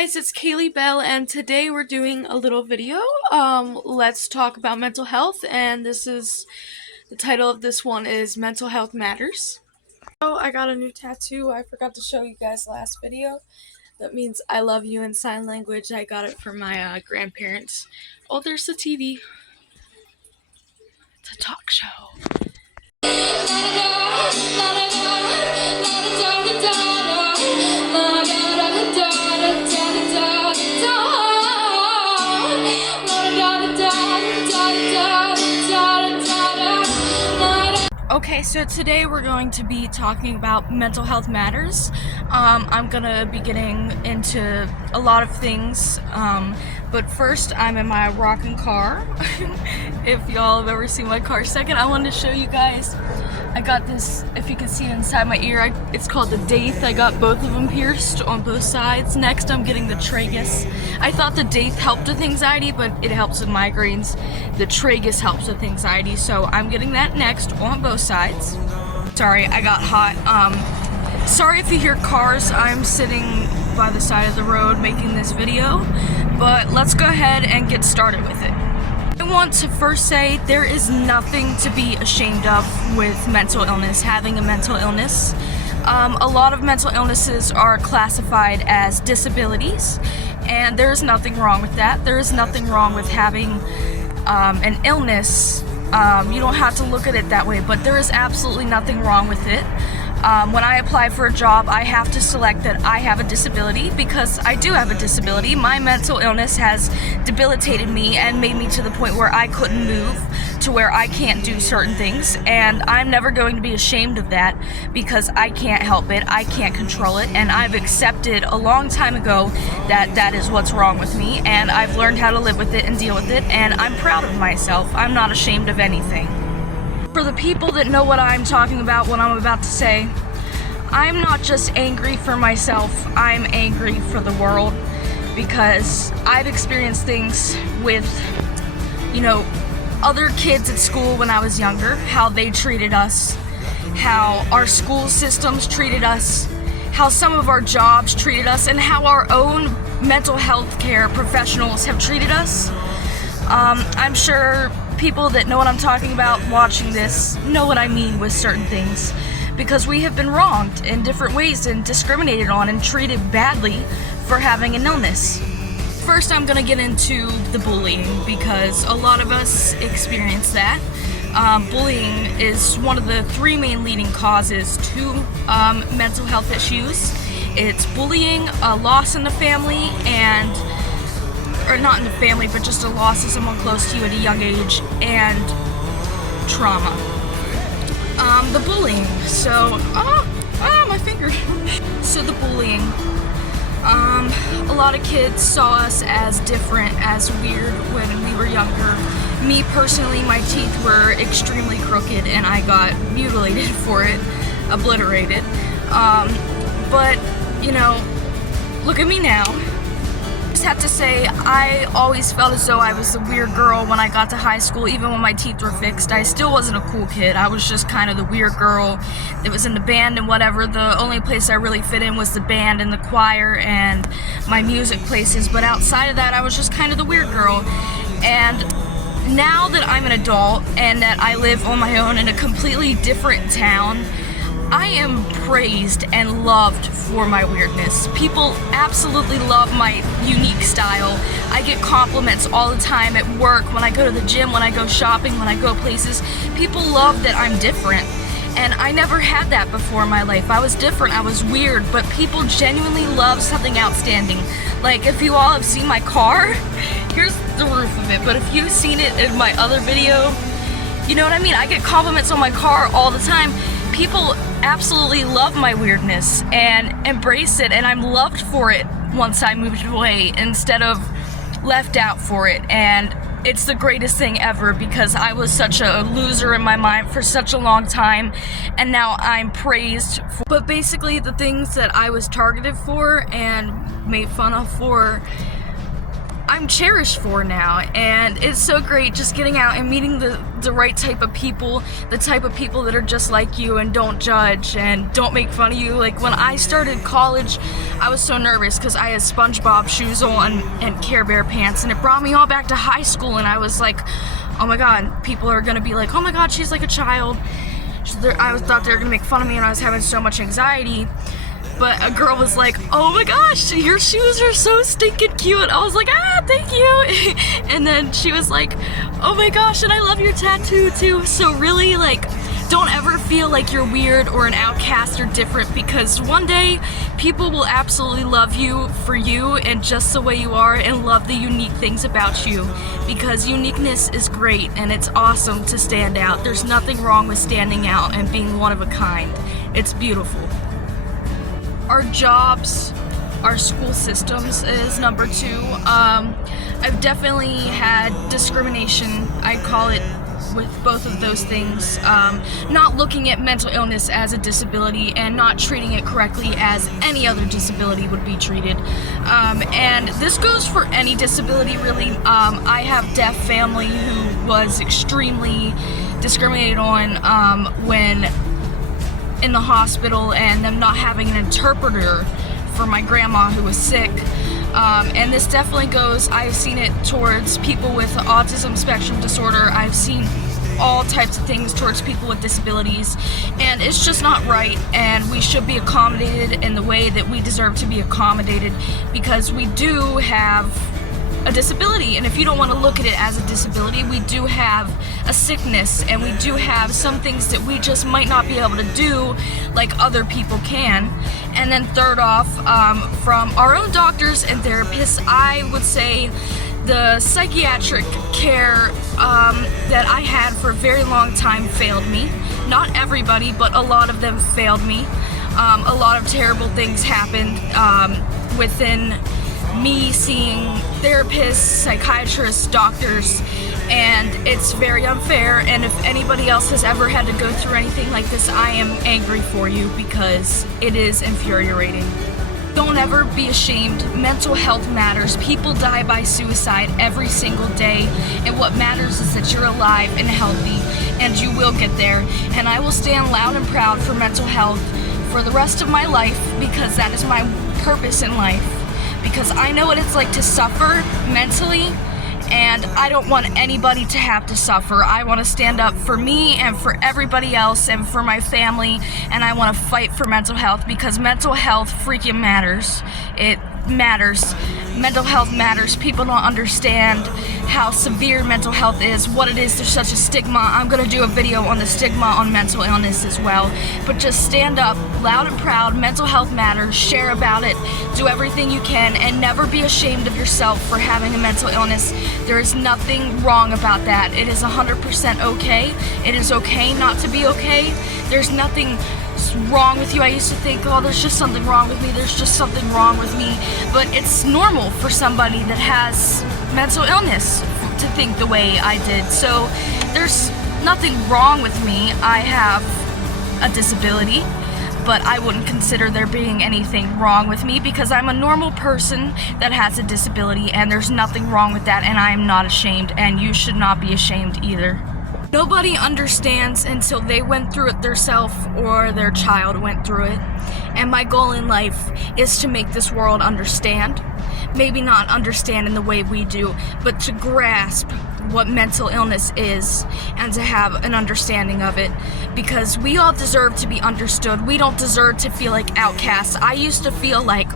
guys, it's Kaylee Bell, and today we're doing a little video. Let's talk about mental health, and the title of this one is Mental Health Matters. Oh, I got a new tattoo. I forgot to show you guys last video. That means I love you in sign language. I got it from my grandparents. Oh, there's the TV. It's a talk show. Okay, so today we're going to be talking about mental health matters. I'm gonna be getting into a lot of things, but first I'm in my rockin' car. If y'all have ever seen my car. Second, I wanted to show you guys, I got this, if you can see it inside my ear, it's called the Daith. I got both of them pierced on both sides. Next, I'm getting the tragus. I thought the Daith helped with anxiety, but it helps with migraines. The tragus helps with anxiety, so I'm getting that next on both sides. Sorry, I got hot. Sorry if you hear cars. I'm sitting by the side of the road making this video, but let's go ahead and get started with it. I want to first say there is nothing to be ashamed of with mental illness, having a mental illness. A lot of mental illnesses are classified as disabilities, and there is nothing wrong with that. There is nothing wrong with having an illness. You don't have to look at it that way, but there is absolutely nothing wrong with it. When I apply for a job, I have to select that I have a disability because I do have a disability. My mental illness has debilitated me and made me to the point where I couldn't move, to where I can't do certain things, and I'm never going to be ashamed of that because I can't help it, I can't control it, and I've accepted a long time ago that that is what's wrong with me, and I've learned how to live with it and deal with it, and I'm proud of myself. I'm not ashamed of anything. For the people that know what I'm talking about, what I'm about to say, I'm not just angry for myself, I'm angry for the world, because I've experienced things with, other kids at school when I was younger, how they treated us, how our school systems treated us, how some of our jobs treated us, and how our own mental health care professionals have treated us. I'm sure people that know what I'm talking about watching this know what I mean with certain things, because we have been wronged in different ways and discriminated on and treated badly for having an illness. First, I'm gonna get into the bullying because a lot of us experience that. Bullying is one of the three main leading causes to mental health issues. It's bullying, a loss in the family, or not in the family, but just a loss of someone close to you at a young age, and trauma. The bullying. So, my finger. So the bullying. A lot of kids saw us as different, as weird when we were younger. Me personally, my teeth were extremely crooked and I got mutilated for it, obliterated. But, look at me now. I just have to say, I always felt as though I was the weird girl when I got to high school. Even when my teeth were fixed, I still wasn't a cool kid. I was just kind of the weird girl that was in the band and whatever. The only place I really fit in was the band and the choir and my music places, but outside of that, I was just kind of the weird girl. And now that I'm an adult and that I live on my own in a completely different town, I am praised and loved for my weirdness. People absolutely love my unique style. I get compliments all the time at work, when I go to the gym, when I go shopping, when I go places. People love that I'm different. And I never had that before in my life. I was different, I was weird, but people genuinely love something outstanding. Like, if you all have seen my car, here's the roof of it, but if you've seen it in my other video, you know what I mean? I get compliments on my car all the time. People absolutely love my weirdness and embrace it, and I'm loved for it once I moved away instead of left out for it. And it's the greatest thing ever because I was such a loser in my mind for such a long time, and now I'm praised for. But basically the things that I was targeted for and made fun of for I'm cherished for now, and it's so great just getting out and meeting the right type of people, the type of people that are just like you and don't judge and don't make fun of you. Like when I started college, I was so nervous because I had SpongeBob shoes on and Care Bear pants, and it brought me all back to high school, and I was like, oh my god, people are gonna be like, oh my god, she's like a child. I thought they were gonna make fun of me, and I was having so much anxiety. But a girl was like, oh my gosh, your shoes are so stinking cute. I was like, ah, thank you. And then she was like, oh my gosh, and I love your tattoo too. So really, like, don't ever feel like you're weird or an outcast or different, because one day people will absolutely love you for you and just the way you are, and love the unique things about you, because uniqueness is great and it's awesome to stand out. There's nothing wrong with standing out and being one of a kind. It's beautiful. Our jobs, our school systems is number 2. I've definitely had discrimination, I'd call it, with both of those things. Not looking at mental illness as a disability and not treating it correctly as any other disability would be treated. And this goes for any disability, really. I have deaf family who was extremely discriminated on when in the hospital, and them not having an interpreter for my grandma who was sick. And this definitely goes, I've seen it towards people with autism spectrum disorder. I've seen all types of things towards people with disabilities, and it's just not right, and we should be accommodated in the way that we deserve to be accommodated, because we do have a disability. And if you don't want to look at it as a disability, we do have a sickness, and we do have some things that we just might not be able to do like other people can. And then third off, from our own doctors and therapists, I would say the psychiatric care that I had for a very long time failed me. Not everybody, but a lot of them failed me. A lot of terrible things happened within me seeing therapists, psychiatrists, doctors, and it's very unfair. And if anybody else has ever had to go through anything like this, I am angry for you, because it is infuriating. Don't ever be ashamed. Mental health matters. People die by suicide every single day, and what matters is that you're alive and healthy, and you will get there. And I will stand loud and proud for mental health for the rest of my life, because that is my purpose in life. Because I know what it's like to suffer mentally, and I don't want anybody to have to suffer. I want to stand up for me and for everybody else and for my family, and I want to fight for mental health, because mental health freaking matters. It matters. Mental health matters. People don't understand how severe mental health is, what it is. There's such a stigma. I'm going to do a video on the stigma on mental illness as well. But just stand up, loud and proud. Mental health matters. Share about it. Do everything you can, and never be ashamed of yourself for having a mental illness. There is nothing wrong about that. It is 100% okay. It is okay not to be okay. There's nothing wrong with you. I used to think, oh, there's just something wrong with me, there's just something wrong with me. But it's normal for somebody that has mental illness to think the way I did. So there's nothing wrong with me. I have a disability, but I wouldn't consider there being anything wrong with me, because I'm a normal person that has a disability, and there's nothing wrong with that, and I am not ashamed, and you should not be ashamed either. Nobody understands until they went through it themselves or their child went through it. And my goal in life is to make this world understand. Maybe not understand in the way we do, but to grasp what mental illness is and to have an understanding of it, because we all deserve to be understood. We don't deserve to feel like outcasts. I used to feel like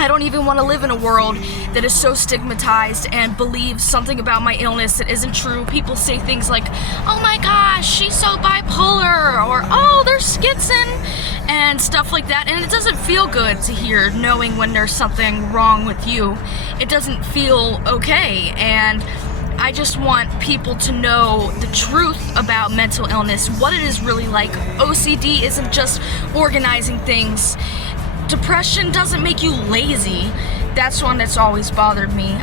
I don't even want to live in a world that is so stigmatized and believes something about my illness that isn't true. People say things like, oh my gosh, she's so bipolar, or oh, there's schizen, and stuff like that. And it doesn't feel good to hear, knowing when there's something wrong with you. It doesn't feel okay. And I just want people to know the truth about mental illness, what it is really like. OCD isn't just organizing things. Depression doesn't make you lazy. That's one that's always bothered me.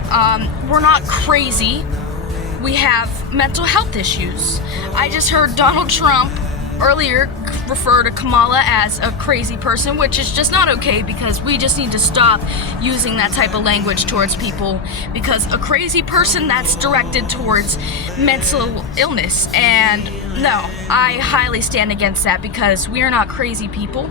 We're not crazy. We have mental health issues. I just heard Donald Trump earlier refer to Kamala as a crazy person, which is just not okay, because we just need to stop using that type of language towards people, because a crazy person, that's directed towards mental illness. And no, I highly stand against that, because we are not crazy people.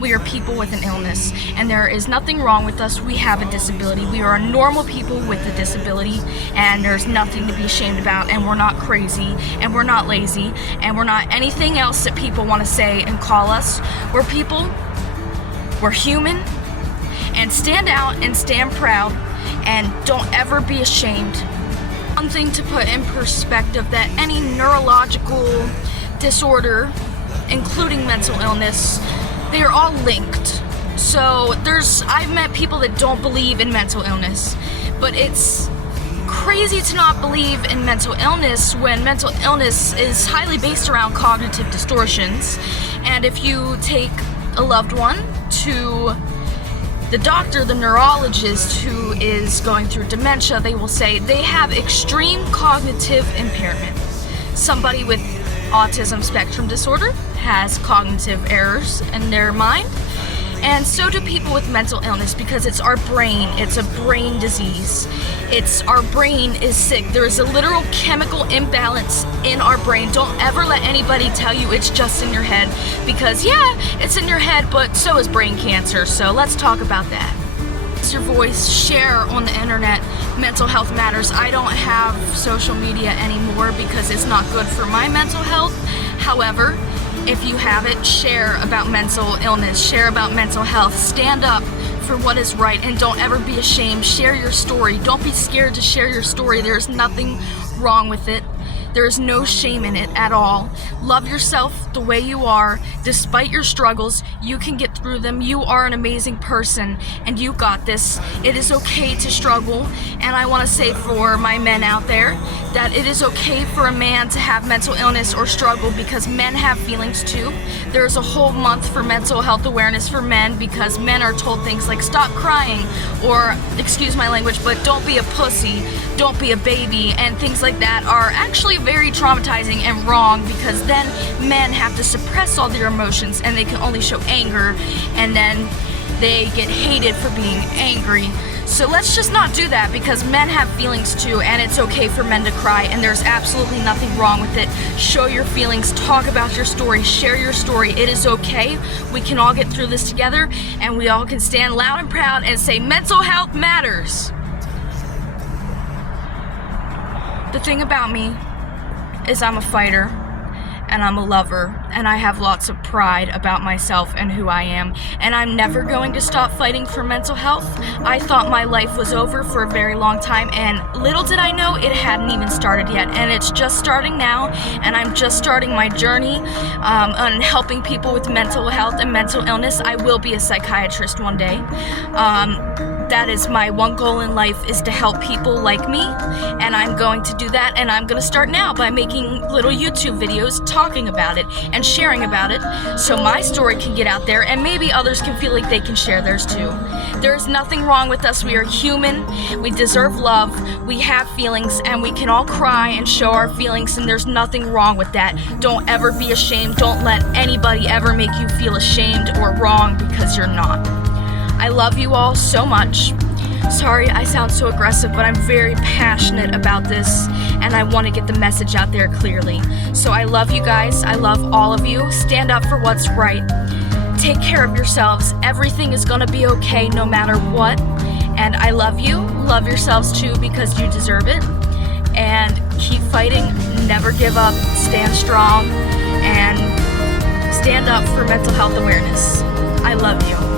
We are people with an illness, and there is nothing wrong with us. We have a disability. We are normal people with a disability, and there's nothing to be ashamed about, and we're not crazy, and we're not lazy, and we're not anything else that people want to say and call us. We're people, we're human, and stand out and stand proud, and don't ever be ashamed. One thing to put in perspective, that any neurological disorder, including mental illness, they are all linked. So I've met people that don't believe in mental illness, but it's crazy to not believe in mental illness when mental illness is highly based around cognitive distortions. And if you take a loved one to the doctor, the neurologist who is going through dementia, they will say they have extreme cognitive impairment. Somebody with autism spectrum disorder has cognitive errors in their mind, and so do people with mental illness, because it's our brain. It's a brain disease. Our brain is sick. There is a literal chemical imbalance in our brain. Don't ever let anybody tell you it's just in your head, because yeah, it's in your head, but so is brain cancer. So let's talk about that. Your voice, share on the internet. Mental health matters. I don't have social media anymore because it's not good for my mental health. However, if you have it, share about mental illness, share about mental health, stand up for what is right, and don't ever be ashamed. Share your story. Don't be scared to share your story. There's nothing wrong with it. There is no shame in it at all. Love yourself the way you are. Despite your struggles, you can get through them. You are an amazing person, and you got this. It is okay to struggle, and I want to say for my men out there that it is okay for a man to have mental illness or struggle, because men have feelings too. There's a whole month for mental health awareness for men, because men are told things like stop crying, or excuse my language, but don't be a pussy, don't be a baby, and things like that are actually very traumatizing and wrong, because then men have to suppress all their emotions and they can only show anger, and then they get hated for being angry. So let's just not do that, because men have feelings too, and it's okay for men to cry, and there's absolutely nothing wrong with it. Show your feelings, talk about your story, share your story. It is okay. We can all get through this together, and we all can stand loud and proud and say mental health matters. The thing about me is I'm a fighter, and I'm a lover, and I have lots of pride about myself and who I am, and I'm never going to stop fighting for mental health. I thought my life was over for a very long time, and little did I know it hadn't even started yet, and it's just starting now, and I'm just starting my journey on helping people with mental health and mental illness. I will be a psychiatrist one day. That is my one goal in life, is to help people like me, and I'm going to do that, and I'm going to start now by making little YouTube videos talking about it and sharing about it, so my story can get out there, and maybe others can feel like they can share theirs too. There's nothing wrong with us. We are human, we deserve love, we have feelings, and we can all cry and show our feelings, and there's nothing wrong with that. Don't ever be ashamed. Don't let anybody ever make you feel ashamed or wrong, because you're not. I love you all so much. Sorry I sound so aggressive, but I'm very passionate about this, and I want to get the message out there clearly. So I love you guys. I love all of you. Stand up for what's right. Take care of yourselves. Everything is going to be okay no matter what. And I love you. Love yourselves too, because you deserve it. And keep fighting. Never give up. Stand strong. And stand up for mental health awareness. I love you.